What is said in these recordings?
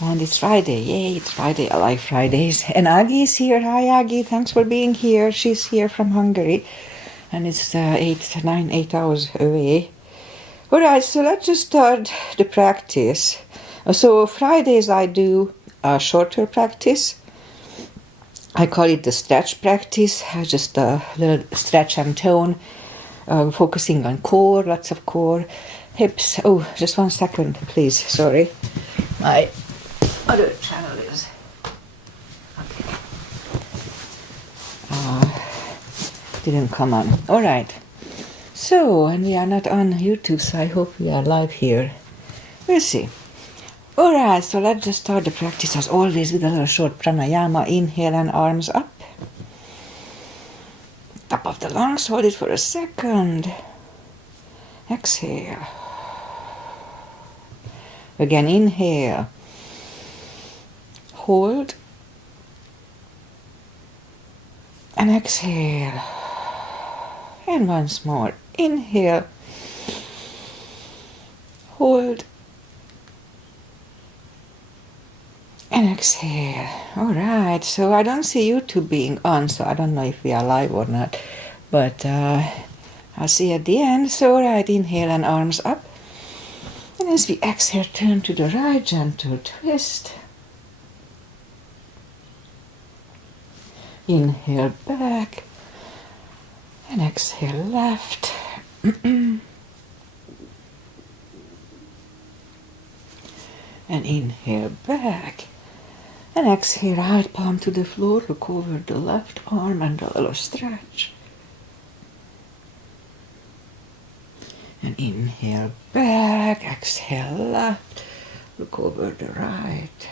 And it's Friday. Yay, it's Friday. I like Fridays. And Aggie's here. Hi, Aggie. Thanks for being here. She's here from Hungary. And it's 8 hours away. All right, so let's just start the practice. So Fridays I do a shorter practice. I call it the stretch practice. Just a little stretch and tone, focusing on core, lots of core, hips. Oh, just 1 second, please. Sorry. My other channel is okay. Didn't come on. All right. So, and we are not on YouTube, so I hope we are live here. We'll see. All right. So let's just start the practice as always with a little short pranayama. Inhale and arms up. Top of the lungs. Hold it for a second. Exhale. Again, inhale. Hold. And exhale. And once more. Inhale. Hold. And exhale. All right. So I don't see YouTube being on, so I don't know if we are live or not. But I'll see at the end. So all right, inhale and arms up. And as we exhale, turn to the right, gentle twist. Inhale back. And exhale left. And inhale back. And exhale, right palm to the floor. Look over the left arm and a little stretch. And inhale back. Exhale left. Look over the right.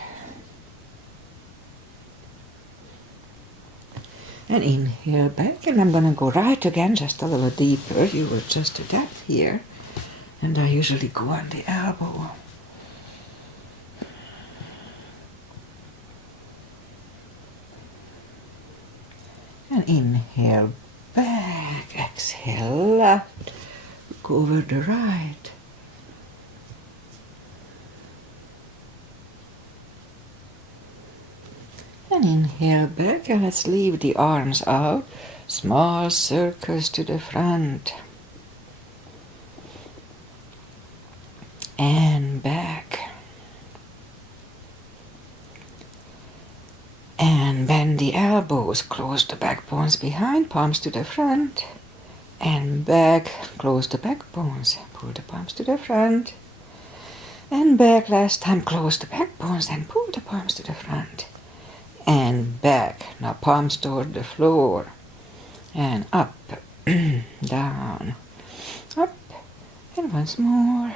And inhale back, and I'm going to go right again, just a little deeper. You were just to depth here. And I usually go on the elbow. And inhale back, exhale left, look over the right. And inhale back, and let's leave the arms out. Small circles to the front. And back. And bend the elbows, close the backbones behind, palms to the front. And back, close the backbones, pull the palms to the front. And back, last time, close the backbones and pull the palms to the front. And back. Now palms toward the floor. And up, down, up, and once more,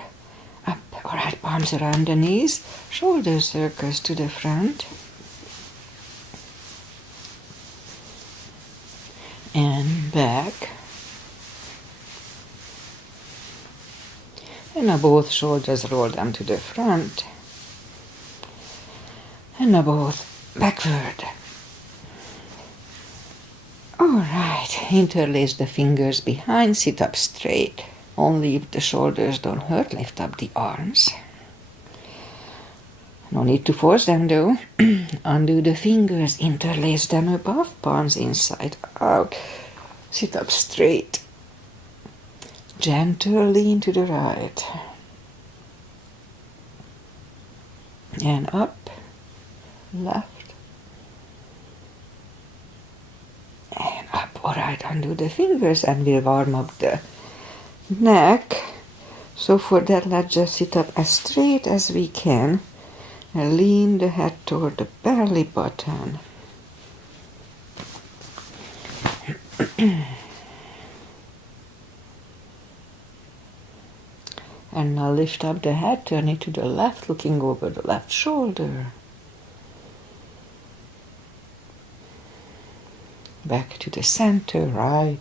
up. All right, palms around the knees, shoulder circles to the front. And back. And now both shoulders roll down to the front. And now both backward. All right, interlace the fingers behind, sit up straight. Only if the shoulders don't hurt, lift up the arms. No need to force them though. Undo the fingers, interlace them above, palms inside out. Sit up straight. Gentle lean to the right. And up, left. And up. All right, undo the fingers and we'll warm up the neck. So for that, let's just sit up as straight as we can and lean the head toward the belly button. And now lift up the head, turn it to the left, looking over the left shoulder. Back to the center, right.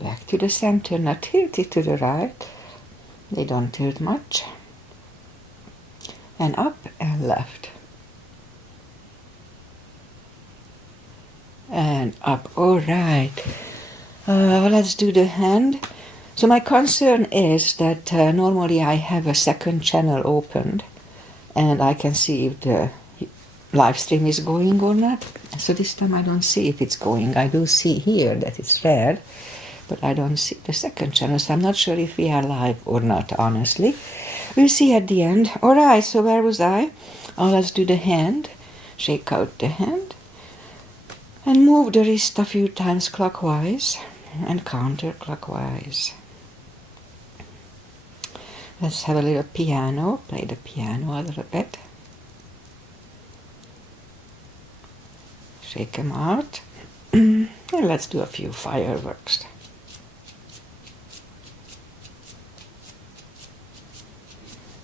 Back to the center, now tilt it to the right. They don't tilt much. And up and left. And up, all right. Let's do the hand. So my concern is that normally I have a second channel opened and I can see if the live stream is going or not. So this time I don't see if it's going. I do see here that it's red, but I don't see the second channel, so I'm not sure if we are live or not, honestly. We'll see at the end. All right, so where was I? Oh, let's do the hand. Shake out the hand. And move the wrist a few times clockwise and counterclockwise. Let's have a little piano. Play the piano a little bit. Shake them out. And let's do a few fireworks.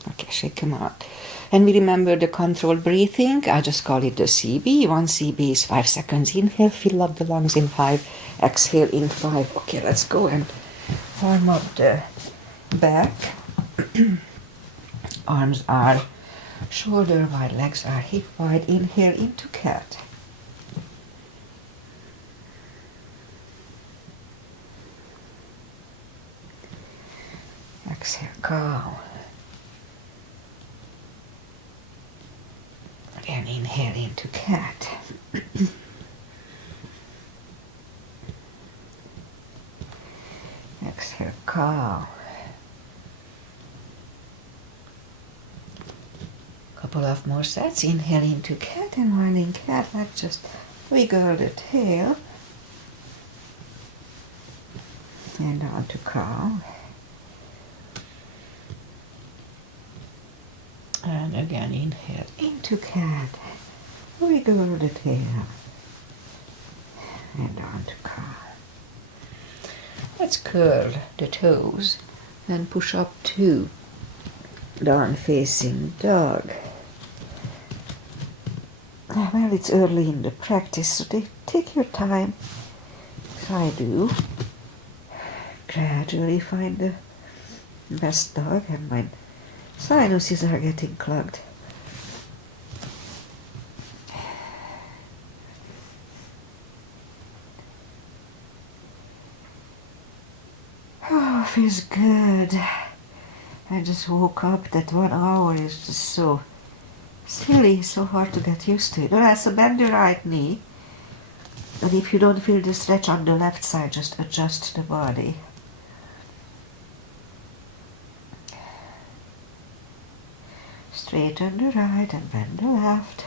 Okay, shake them out. And we remember the controlled breathing. I just call it the CB. 1 CB is 5 seconds. Inhale, fill up the lungs in 5. Exhale in 5. Okay, let's go and warm up the back. Arms are shoulder wide, legs are hip wide. Inhale into cat. Exhale, cow. Again, inhale into cat. Exhale, cow. Couple of more sets. Inhale into cat, and while in cat, let's just wiggle the tail. And on to cow. And again, inhale into cat. Wiggle the tail. And on to cow. Let's curl the toes and push up to down facing dog. Well, it's early in the practice, so take your time. Try to gradually find the best dog, and my sinuses are getting clogged. Oh, feels good. I just woke up. That 1 hour is just so silly, so hard to get used to it. Alright, so bend the right knee. And if you don't feel the stretch on the left side, just adjust the body. Straighten the right and bend the left.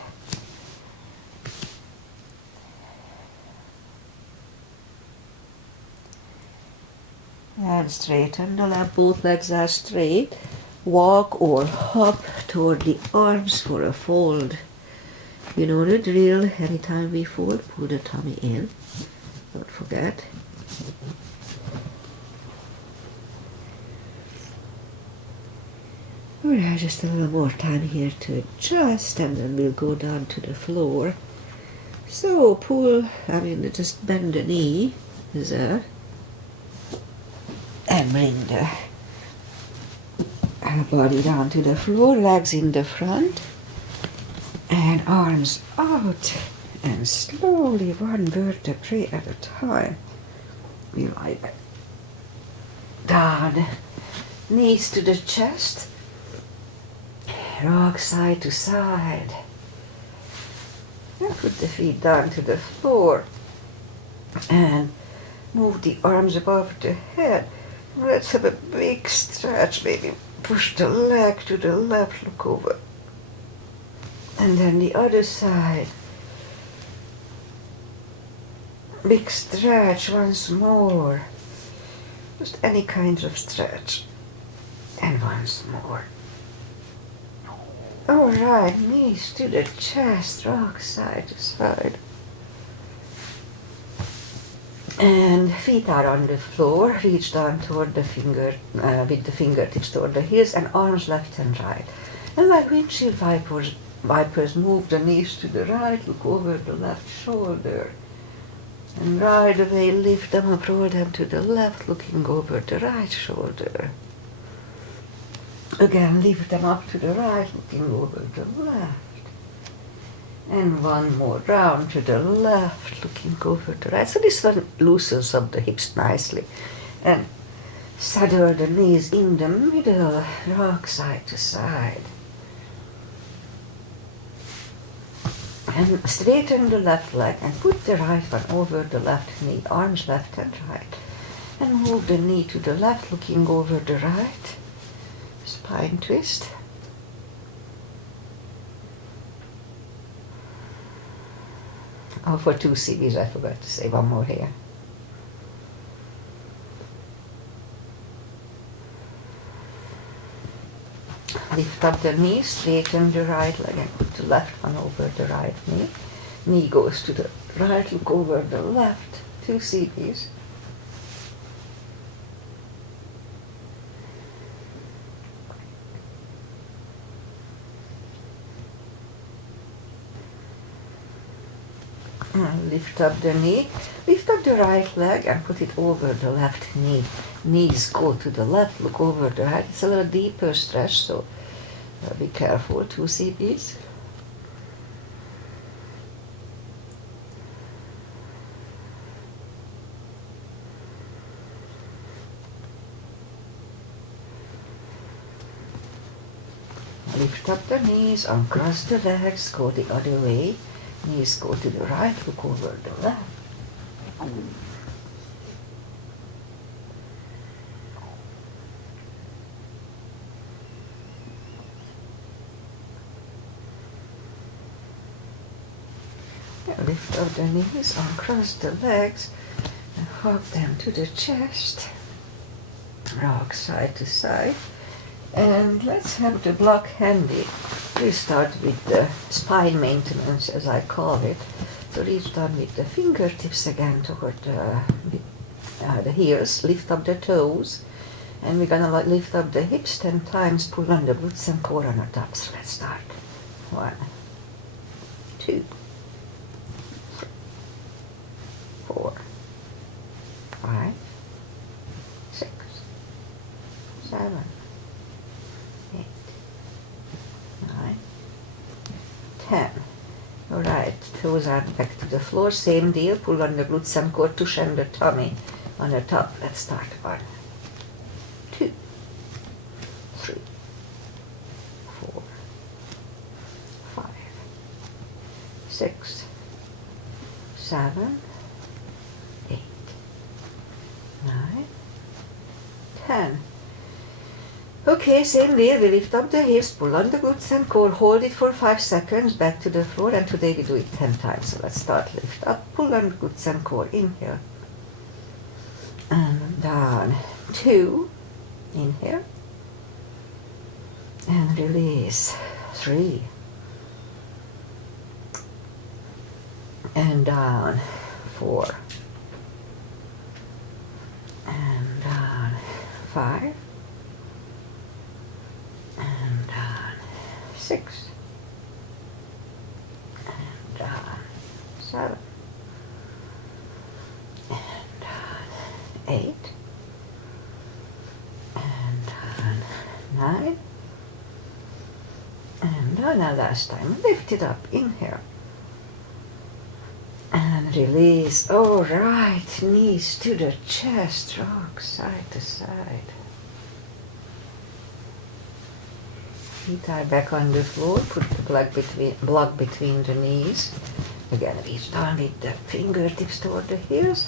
And straighten the left, both legs are straight. Walk or hop toward the arms for a fold. You know the drill. Anytime we fold, pull the tummy in. Don't forget. Alright, just a little more time here to adjust, and then we'll go down to the floor. So just bend the knee, there, and bring the body down to the floor, legs in the front, and arms out, and slowly, one vertebrae at a time, we lie down, knees to the chest, rock side to side, and put the feet down to the floor, and move the arms above the head. Let's have a big stretch, maybe push the leg to the left, look over. And then the other side. Big stretch once more. Just any kind of stretch. And once more. Alright, knees to the chest, rock side to side. And feet are on the floor, reach down toward the with the fingertips toward the heels, and arms left and right. And like windshield wipers, move the knees to the right, look over the left shoulder. And right away lift them up, roll them to the left, looking over the right shoulder. Again, lift them up to the right, looking over the left. And one more round to the left, looking over the right. So this one loosens up the hips nicely. And Saddle the knees in the middle, rock side to side. And straighten the left leg and put the right one over the left knee, arms left and right. And move the knee to the left, looking over the right. Spine twist. Oh, for 2 CBs, I forgot to say one more here. Lift up the knee, straighten the right leg and put the left one over the right knee. Knee goes to the right, look over the left, 2 CBs. And lift up the knee, lift up the right leg and put it over the left knee. Knees go to the left, look over the right. It's a little deeper stretch, so be careful, 2 CBs. Lift up the knees, uncross the legs, go the other way. Knees go to the right, look over the left. Lift up the knees, uncross the legs, and hug them to the chest. Rock side to side. And let's have the block handy. We start with the spine maintenance, as I call it. So reach down with the fingertips again toward the heels. Lift up the toes. And we're gonna lift up the hips 10 times, pull on the glutes and core on the top. So let's start. 1, 2, 3, 4, 5, 6, 7, 8, 9, 10. All right, toes are back to the floor. Same deal. Pull on the glutes and core, tush and the tummy on the top. Let's start. 1, 2, 3, 4, 5, 6, 7, 8, 9, 10. Okay, same deal. We lift up the hips, pull on the glutes and core, hold it for 5 seconds, back to the floor, and today we do it 10 times. So let's start. Lift up, pull on the glutes and core, inhale, and down. 2, inhale, and release. 3, and down. 4, and down. 5, and down. 6, and down. 7, and down. 8, and down. 9, and down. And last time, lift it up, inhale, and release. All right, knees to the chest, rock side to side. Feet are back on the floor. Put the block between the knees. Again, reach down with the fingertips toward the heels.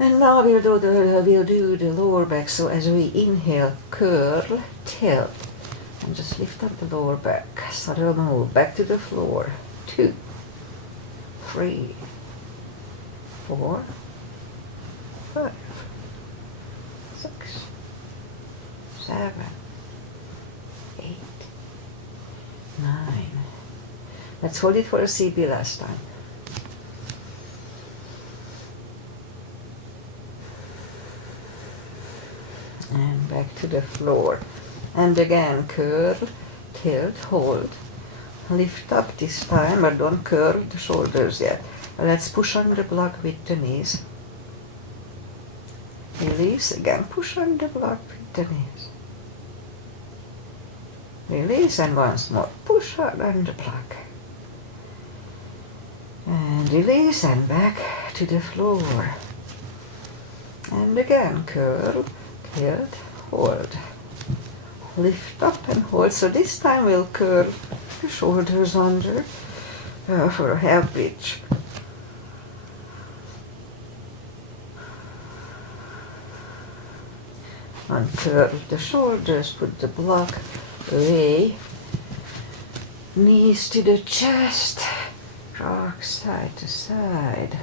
And now we'll do the lower back. So as we inhale, curl, tilt, and just lift up the lower back. Subtle move back to the floor. 2, 3, 4, 5, 6, 7, 8, 9. Let's hold it for a CB last time. And back to the floor. And again, curl, tilt, hold. Lift up this time, but don't curl the shoulders yet. Let's push on the block with the knees. Release, again, push on the block with the knees. Release, and once more, push hard on the block. And release, and back to the floor. And again, curl, held, hold. Lift up and hold. So this time we'll curl the shoulders under for a half bridge. Uncurl the shoulders, put the block away. Knees to the chest, rock side to side.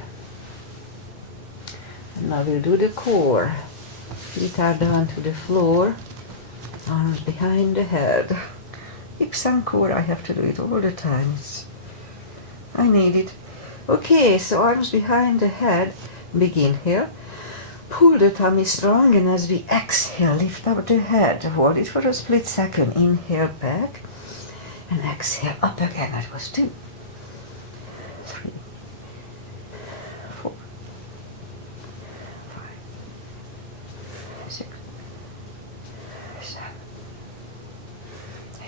And now we'll do the core. Feet are down to the floor, arms behind the head. Hips and core, I have to do it all the time. I need it. Okay, so arms behind the head. Big inhale. Pull the tummy strong, and as we exhale, lift up the head. Hold it for a split second. Inhale back, and exhale up again. That was 2, 3, 4, 5, 6, 7, 8,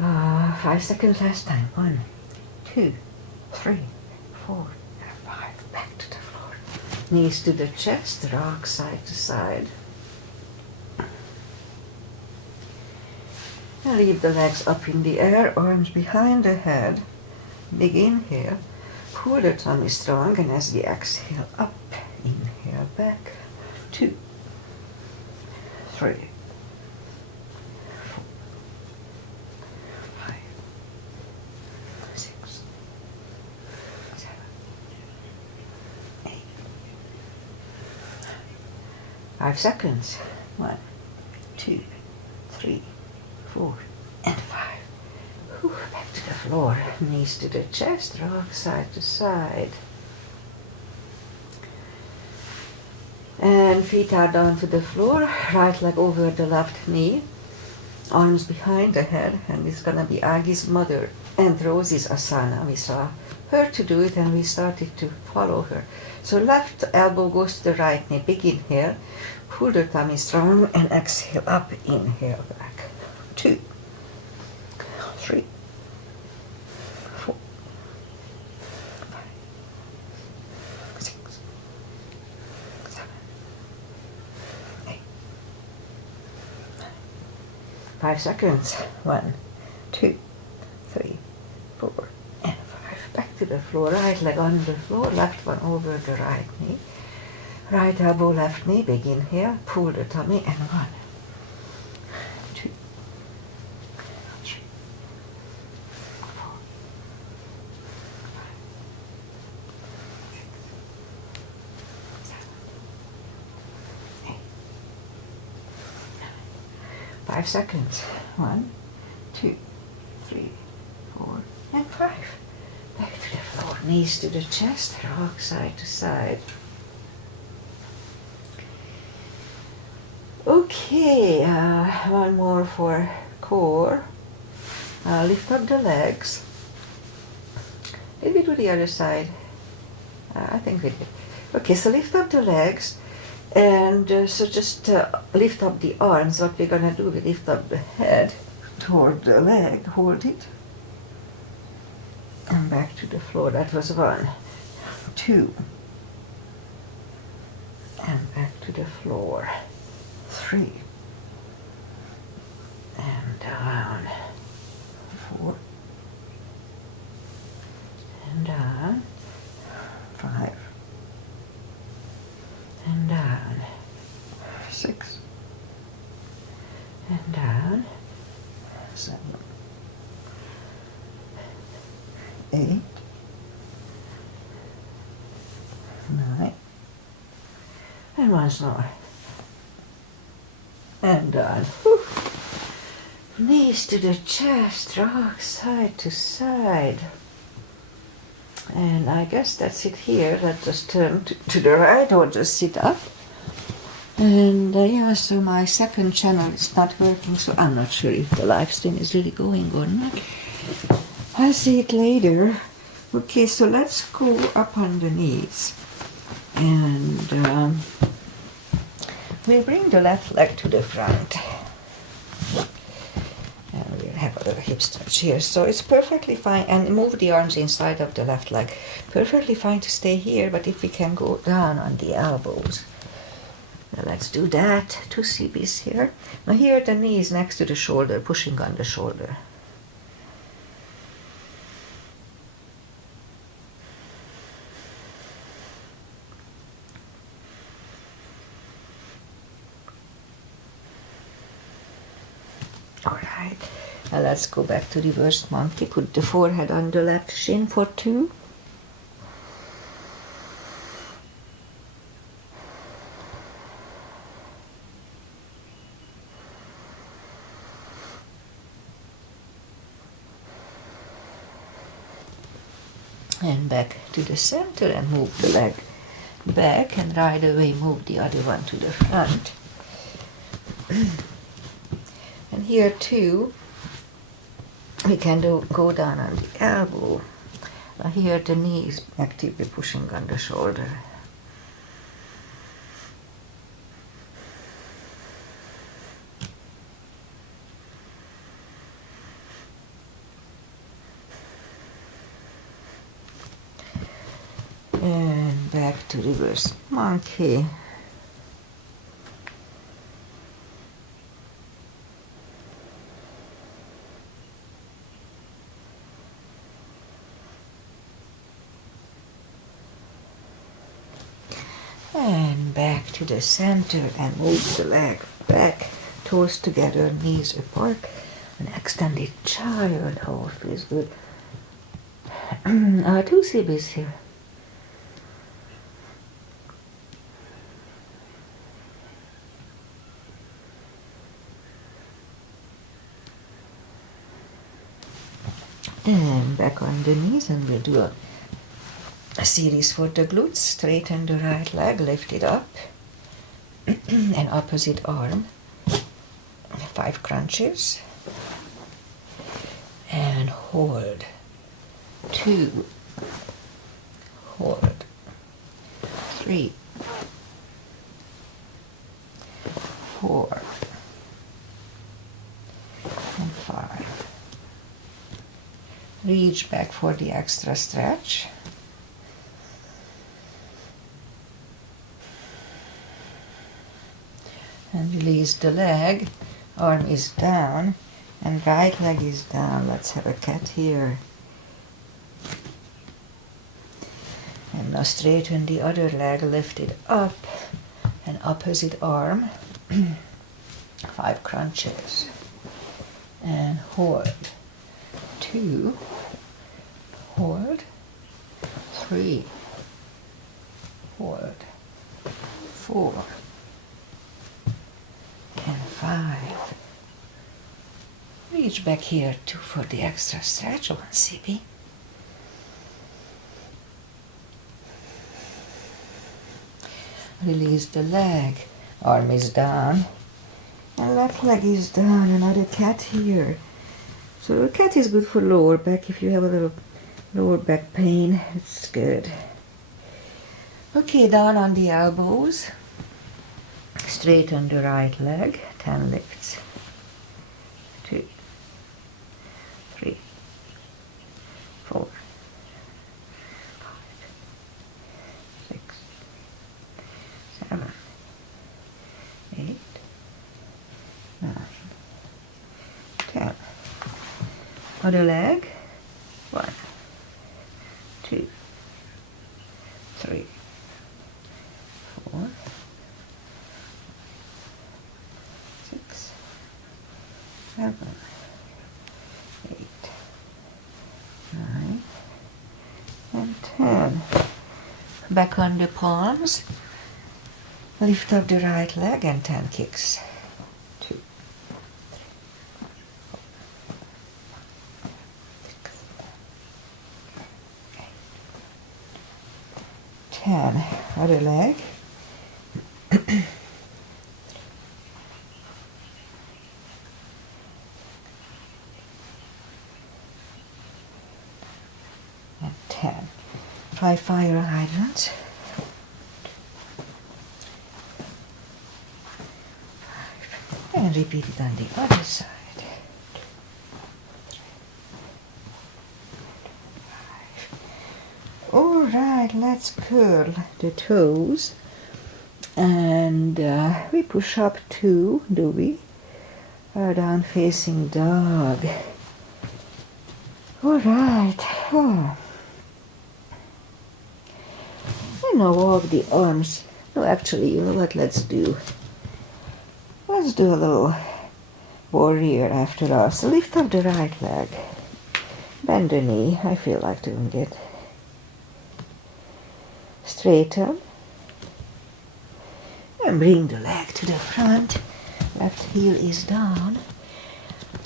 9. 5 seconds last time. 1, 2, 3, 4, 5. Back to the floor. Knees to the chest, rock side to side. And leave the legs up in the air, arms behind the head. Big inhale. Pull the tummy strong, and as we exhale up, inhale back. 2, 3, 4, 5, 6, 7, 8, 9. 5 seconds. 1, 2, 3, 4, and 5. Whew, back to the floor. Knees to the chest, rock side to side. And feet are down to the floor. Right leg over the left knee. Arms behind the head. And it's gonna be Agi's mother and Rosie's asana. We saw her to do it, and we started to follow her. So left elbow goes to the right knee. Big inhale. Pull the tummy strong, and exhale up. Inhale back. 2, 3, 4, 5, 6, 7, 8, 9. 5 seconds. 1, 2, 3, 4, and 5. Back to the floor. Right leg on the floor. Left one over the right knee. Right elbow, left knee. Big inhale. Pull the tummy, and 1, 2, 3, 4, 5, 6, 7, 8, 9. 5 seconds. 1, 2, 3, 4, and 5. Back to the floor. Knees to the chest. Rock side to side. Okay, one more for core. Lift up the legs. Did we do the other side? I think we did. Okay, so lift up the legs, and so just lift up the arms. What we're gonna do, we lift up the head toward the leg, hold it, and back to the floor. That was 1, 2, and back to the floor. 3, and down. 4, and down. 5, and down. 6, and down. 7, 8, 9, and once more. And down. Whew. Knees to the chest, rock side to side. And I guess that's it here. Let's just turn to the right, or just sit up. And yeah, so my second channel is not working, so I'm not sure if the live stream is really going or not. I'll see it later. Okay, so let's go up on the knees. And we'll bring the left leg to the front. And we'll have a hip stretch here. So it's perfectly fine. And move the arms inside of the left leg. Perfectly fine to stay here, but if we can go down on the elbows. Now let's do that. 2 CBs here. Now here the knee is next to the shoulder, pushing on the shoulder. Alright, now let's go back to reverse monkey. Put the forehead on the left shin for 2. And back to the center and move the leg back, and right away move the other one to the front. And here too, we can go down on the elbow. Here the knee is actively pushing on the shoulder. And back to reverse monkey. And back to the center and move the leg back, toes together, knees apart, an extended child. Oh, feels good. 2 CBs here. And back on the knees, and we'll do a series for the glutes. Straighten the right leg, lift it up, and opposite arm. 5 crunches. And hold. 2. Hold. 3. 4. And 5. Reach back for the extra stretch. And release the leg. Arm is down and right leg is down. Let's have a cat here. And now straighten the other leg, lift it up, and opposite arm. 5 crunches. And hold. 2. Hold. 3. Hold. 4. And 5. Reach back here too for the extra stretch. 1 CB. Release the leg. Arm is down. And left leg is down. Another cat here. So a cat is good for lower back. If you have a little lower back pain, it's good. Okay, down on the elbows. Straighten the right leg. 10 lifts. 2, 3, 4, 5, 6, 7, 8, 9, 10. Other leg. 1, 2, 3, 4, 6, 7, 8, 9, and 10. Back on the palms. Lift up the right leg and 10 kicks. 2, 3, 10. Other leg. 10. Try fire hydrant. 5. And repeat it on the other side. 2, 3, Alright, let's curl the toes. And we push up 2, do we? Down facing dog. Alright. And now walk the arms. No, actually, you know what? Let's do a little warrior after all. So lift up the right leg. Bend the knee. I feel like doing it. Straighten. And bring the leg to the front. Left heel is down.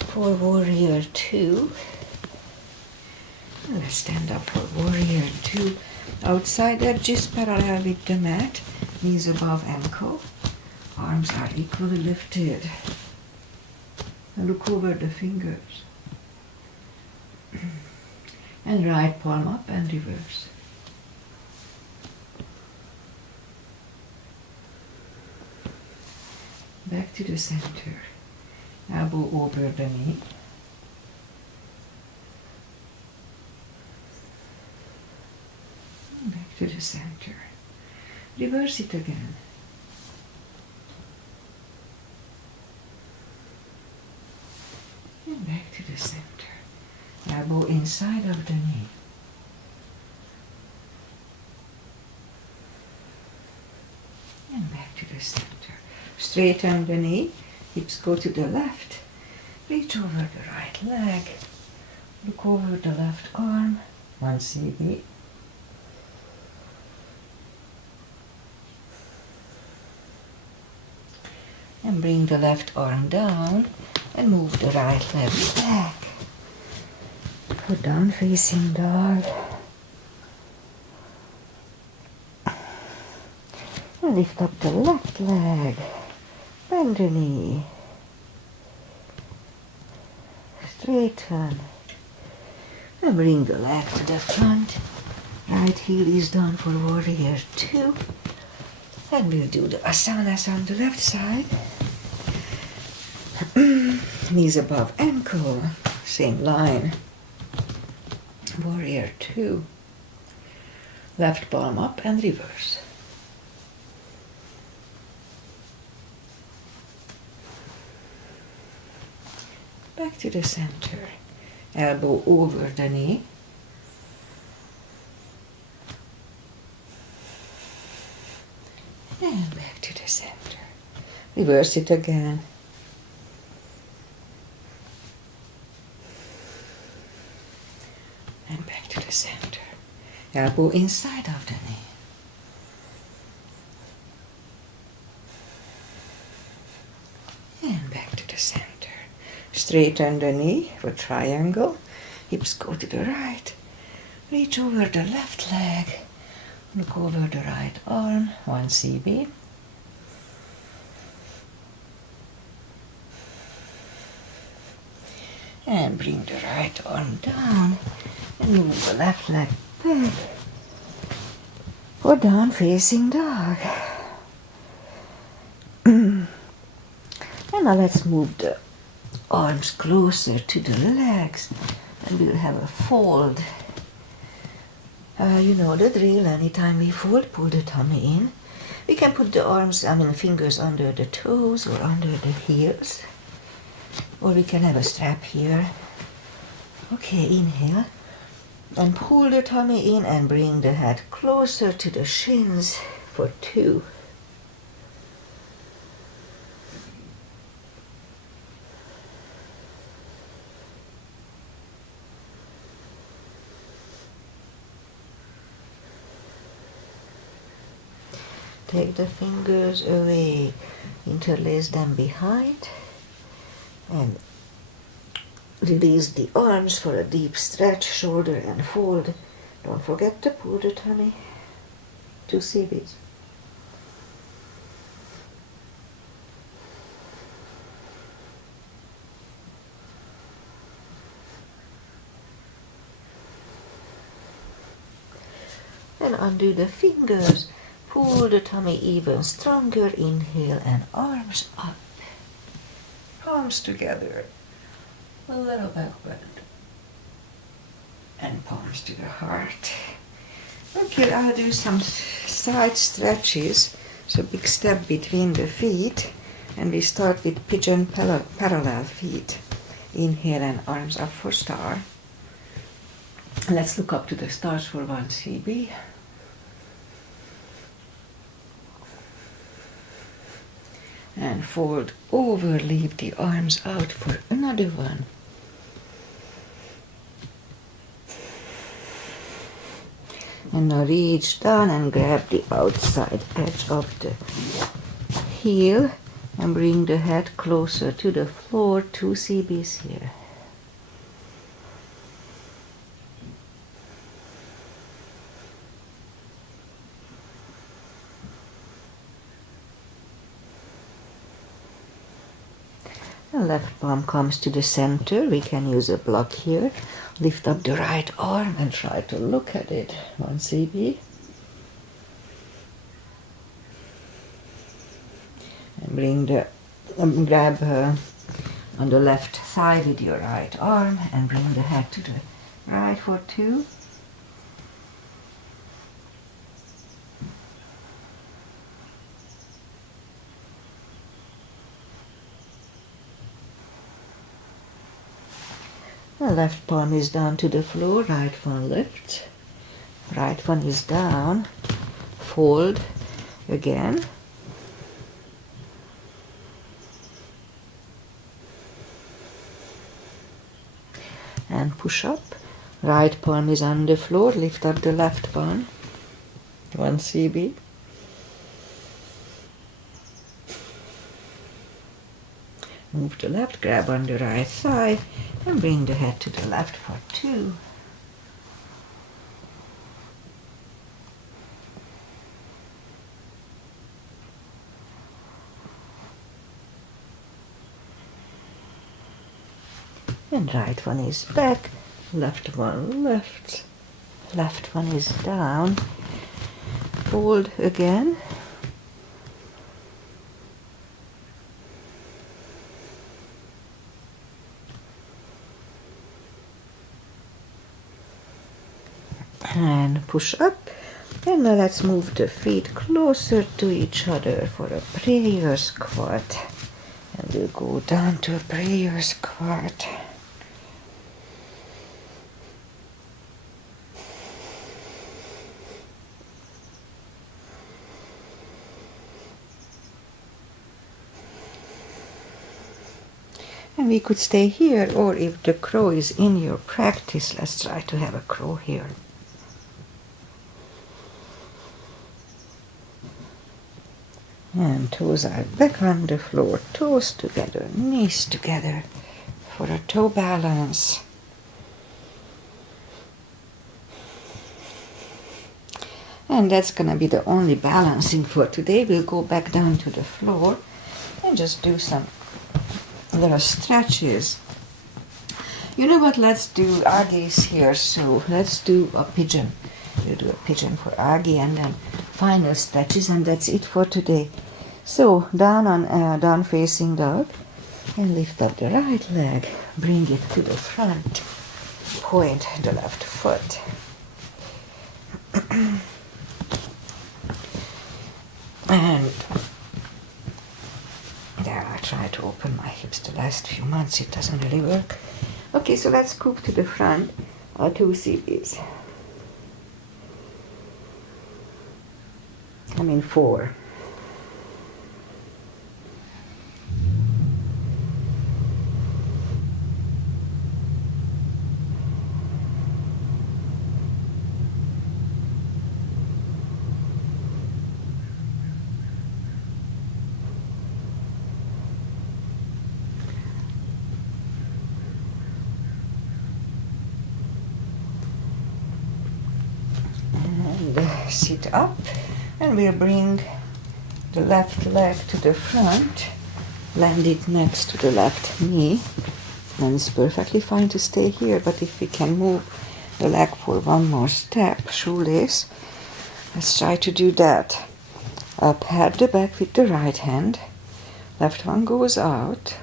For warrior 2. And let's stand up for warrior 2. Outside edges parallel with the mat. Knees above ankle. Arms are equally lifted. And look over the fingers. And right palm up and reverse. Back to the center. Elbow over the knee. Back to the center. Reverse it again. And back to the center. Elbow inside of the knee. And back to the center. Straighten the knee. Hips go to the left. Reach over the right leg. Look over the left arm. 1 cm. And bring the left arm down and move the right leg back. Put down facing dog. And lift up the left leg. Bend the knee. Straighten. And bring the leg to the front. Right heel is down for warrior 2. And we'll do the asanas on the left side. Knees above ankle. Same line. Warrior 2. Left palm up and reverse. Back to the center. Elbow over the knee. And back to the center. Reverse it again. And back to the center. Elbow inside of the knee. And back to the center. Straighten the knee for triangle. Hips go to the right. Reach over the left leg. Look over the right arm. 1 cm. And bring the right arm down. And move the left leg back. For down facing dog. And now let's move the arms closer to the legs. And we'll have a fold. You know the drill. Anytime we fold, pull the tummy in. We can put the arms, fingers under the toes or under the heels. Or we can have a strap here. Okay, inhale. And pull the tummy in and bring the head closer to the shins for 2. Take the fingers away, interlace them behind, and release the arms for a deep stretch, shoulder and fold. Don't forget to pull the tummy. 2 cbs. And undo the fingers. Pull the tummy even stronger. Inhale and arms up. Palms together. A little backward. And palms to the heart. Okay, I'll do some side stretches. So big step between the feet. And we start with pigeon parallel feet. Inhale and arms up for star. Let's look up to the stars for 1 CB. And fold over, leave the arms out for another one. And now reach down and grab the outside edge of the heel and bring the head closer to the floor, 2 CBs here. The left palm comes to the center. We can use a block here. Lift up the right arm and try to look at it. 1 CB. And bring the grab on the left thigh with your right arm and bring the head to the right for 2. The left palm is down to the floor, right one lifts. Right one is down. Fold again. And push up. Right palm is on the floor, lift up the left one. 1 CB. Move the left, grab on the right thigh, and bring the head to the left for 2. And right one is back, left one left, left one is down. Fold again. And push up. And now let's move the feet closer to each other for a prayer squat. And we'll go down to a prayer squat. And we could stay here, or if the crow is in your practice, let's try to have a crow here. And toes are back on the floor, toes together, knees together for a toe balance. And that's gonna be the only balancing for today. We'll go back down to the floor and just do some little stretches. You know what, let's do, Agi's here, so let's do a pigeon. We'll do a pigeon for Agi and then final stretches, and that's it for today. So down facing dog, and lift up the right leg, bring it to the front, point the left foot. And there, I try to open my hips the last few months, it doesn't really work. Okay, so let's scoop to the front, 2 CBs. 4. And sit up. And we'll bring the left leg to the front, land it next to the left knee, and it's perfectly fine to stay here, but if we can move the leg for one more step, shoelace, let's try to do that. Pat the back with the right hand, left one goes out,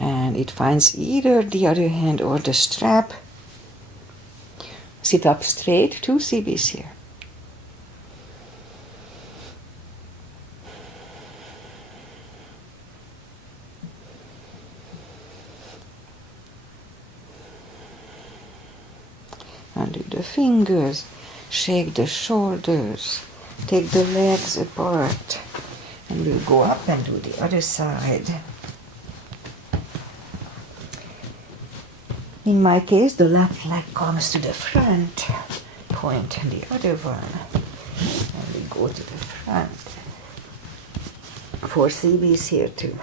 and it finds either the other hand or the strap. Sit up straight, 2 CBs here. Undo the fingers, shake the shoulders, take the legs apart, and we'll go up and do the other side. In my case, the left leg comes to the front, point and the other one, and we go to the front. 4 CBs here too.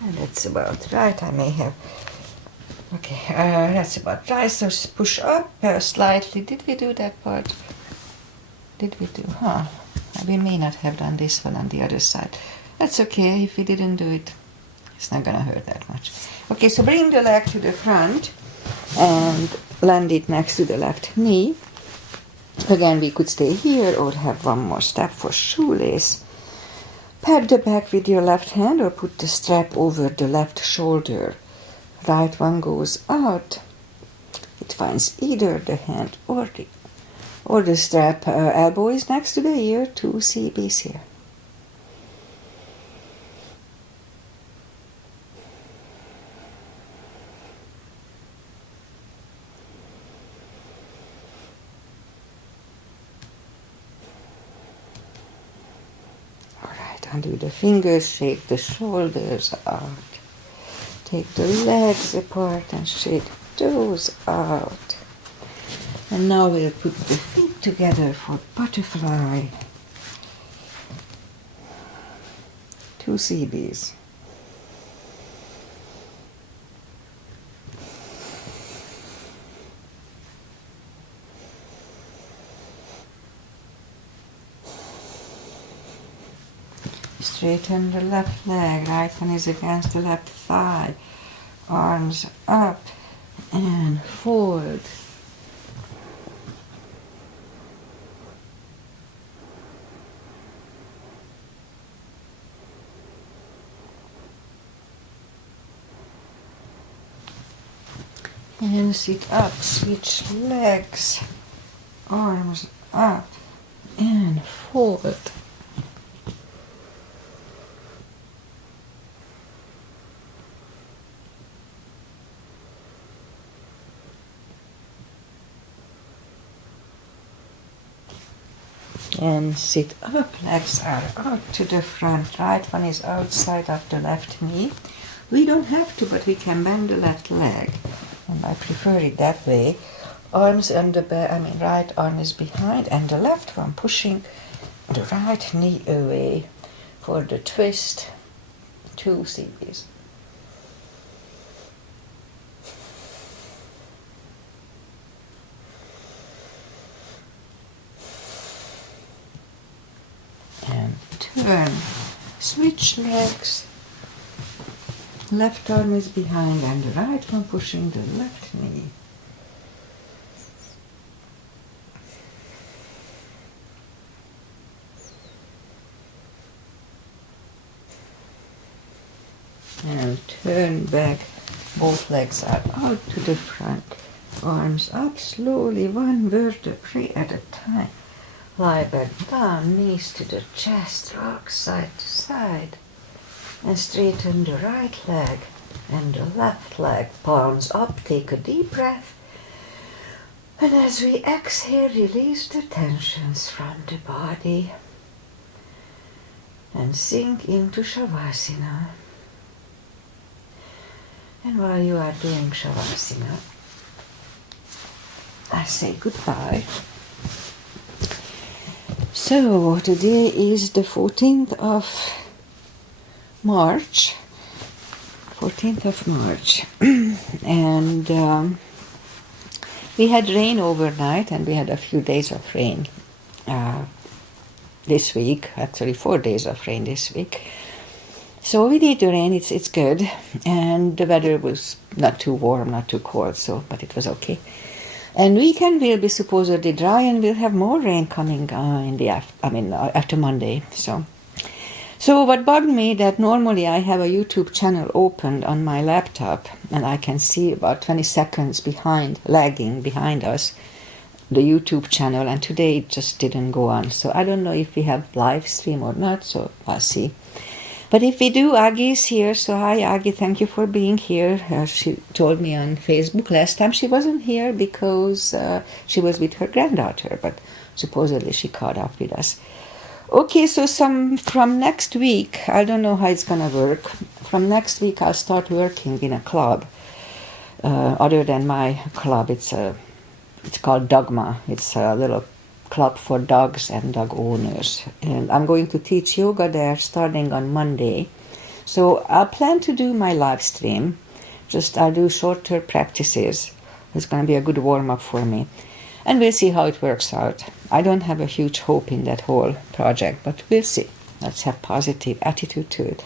And that's about right. I may have. Okay, that's about right. So push up slightly. Did we do that part? Did we do? We may not have done this one on the other side. That's okay if we didn't do it. It's not gonna hurt that much. Okay, so bring the leg to the front and land it next to the left knee. Again, we could stay here or have one more step for shoelace. Pat the back with your left hand or put the strap over the left shoulder. Right one goes out. It finds either the hand or the strap. Elbow is next to the ear, 2 CBs here. Undo the fingers, shake the shoulders out. Take the legs apart and shake those out. And now we'll put the feet together for butterfly. 2 CBs. Straighten the left leg, right one is against the left thigh. Arms up and forward. And sit up, switch legs, arms up and forward. And sit up, legs are out to the front, right one is outside of the left knee. We don't have to, but we can bend the left leg. And I prefer it that way. Arms on the back, right arm is behind and the left one pushing the right knee away for the twist. 2 CBs. And turn, switch legs, left arm is behind and the right one pushing the left knee. And turn back, both legs are out to the front, arms up slowly, one vertebrae at a time. Lie back down, knees to the chest, rock side to side. And straighten the right leg and the left leg. Palms up, take a deep breath. And as we exhale, release the tensions from the body. And sink into Shavasana. And while you are doing Shavasana, I say goodbye. So today is the 14th of March. For 14th of March. And we had rain overnight, and we had a few days of rain this week. Actually, 4 days of rain this week. So we need the rain. It's good, and the weather was not too warm, not too cold. But it was okay. And weekend will be supposedly dry, and we'll have more rain coming after Monday. So what bugged me that normally I have a YouTube channel opened on my laptop, and I can see about 20 seconds lagging behind us, the YouTube channel, and today it just didn't go on. So I don't know if we have live stream or not, so I'll see. But if we do, Aggie is here. So hi, Aggie, thank you for being here. She told me on Facebook last time she wasn't here because she was with her granddaughter, but supposedly she caught up with us. Okay, so from next week, I don't know how it's going to work. From next week, I'll start working in a club. Other than my club, it's called Dogma. It's a little club for dogs and dog owners. And I'm going to teach yoga there starting on Monday. So I'll plan to do my live stream. I'll do shorter practices. It's going to be a good warm-up for me. And we'll see how it works out. I don't have a huge hope in that whole project, but we'll see. Let's have positive attitude to it.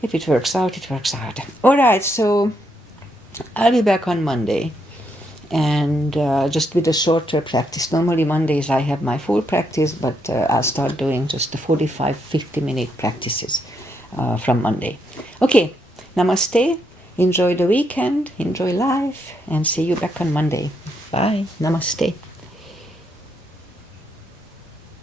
If it works out, it works out. All right, so I'll be back on Monday. And just with a shorter practice. Normally Mondays I have my full practice, but I'll start doing just the 45, 50-minute practices from Monday. Okay, namaste. Enjoy the weekend, enjoy life, and see you back on Monday. Bye. Namaste.